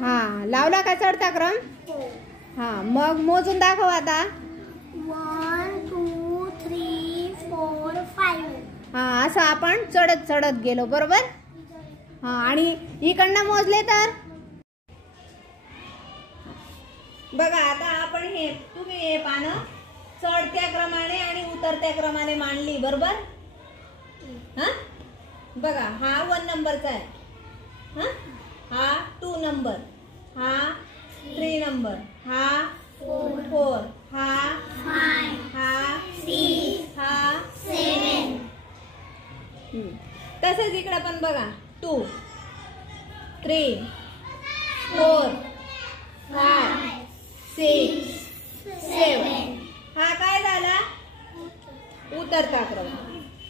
हा, लावला का चढता क्रम? हा, मग मोजून दाखव आता. 1 2 3 4 5. हा, असं आपण चढत चढत गेलो बरोबर. हा, आणि इकडनं मोजले तर बघा आता आपण हे तुम्ही हे पानं चढत्या क्रमाने आणि उतरत्या क्रमाने मांडली बरोबर. हा, बघा हा 1 नंबरचा आहे. हा 2 नंबर, हा 3 नंबर, हा 4, हा 5, हा 6, हा 7. तसेच इकडे पण बघा 2 3 4 5 6 7. हा काय झाला? उतरता क्रम.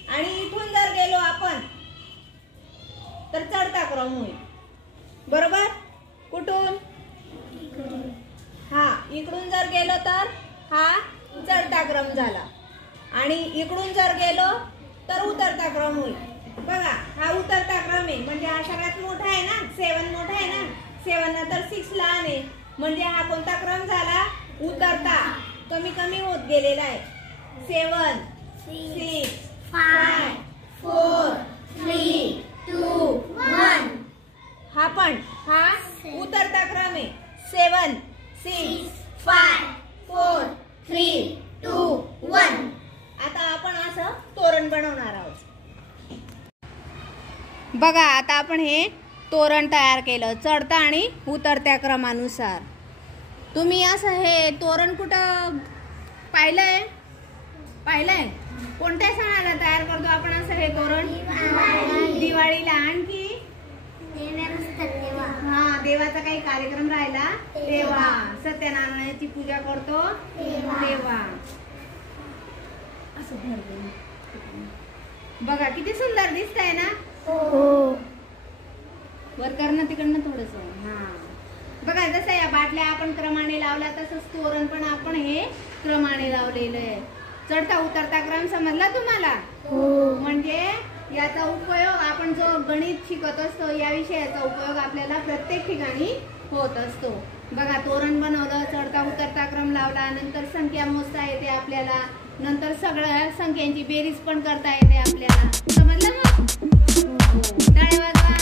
आणि इथून जर गेलो आपण तर चढता क्रम होईल बरोबर. कुठून? हा, इकडून जर गेलो तर हा चढता क्रम झाला आणि इकडून जर गेलो तर उतरता क्रम होईल. बघा हा उतरता क्रम आहे म्हणजे हा सगळ्यात मोठा आहे ना. 7 मोठा आहे ना. 7 नंतर 6 लहान आहे म्हणजे हा कोणता क्रम झाला? उतरता. कमी कमी होत गेलेला आहे. 7 6 5 4 3 2 1. हा पण हा उतरता क्रम आहे. 7 6 5 4 3 2 1. आता आपण असं तोरण बनवणार आहोत. बघा आता आपण हे तोरण तयार केलं चढता आणि उतरत्या क्रमानुसार. तुम्ही असं हे तोरण कुठं पाहिलंय? कोणत्या सणाला तयार करतो आपण असं हे तोरण? दिवाळीला. आणखी हा, देवाचा काही कार्यक्रम राहिला तेव्हा, सत्यनारायणाची पूजा करतो तेव्हा. असं बघा किती सुंदर दिसतंय ना. वर कर ना तिकडनं थोडस. हा, बघा जसं या बाटल्या आपण क्रमाने लावल्या तसंच तोरण पण आपण हे क्रमाने लावलेलं आहे. चढता उतरता क्रम समजला तुम्हाला? म्हणजे याचा उपयोग आपण जो गणित शिकत असतो या विषयाचा उपयोग आपल्याला प्रत्येक ठिकाणी होत असतो. बघा तोरण बनवलं, चढता उतरता क्रम लावला, नंतर संख्या मोजता येते आपल्याला, नंतर सगळ्या संख्यांची बेरीज पण करता येते आपल्याला. समजलं मग? टाळ्या वाजवा.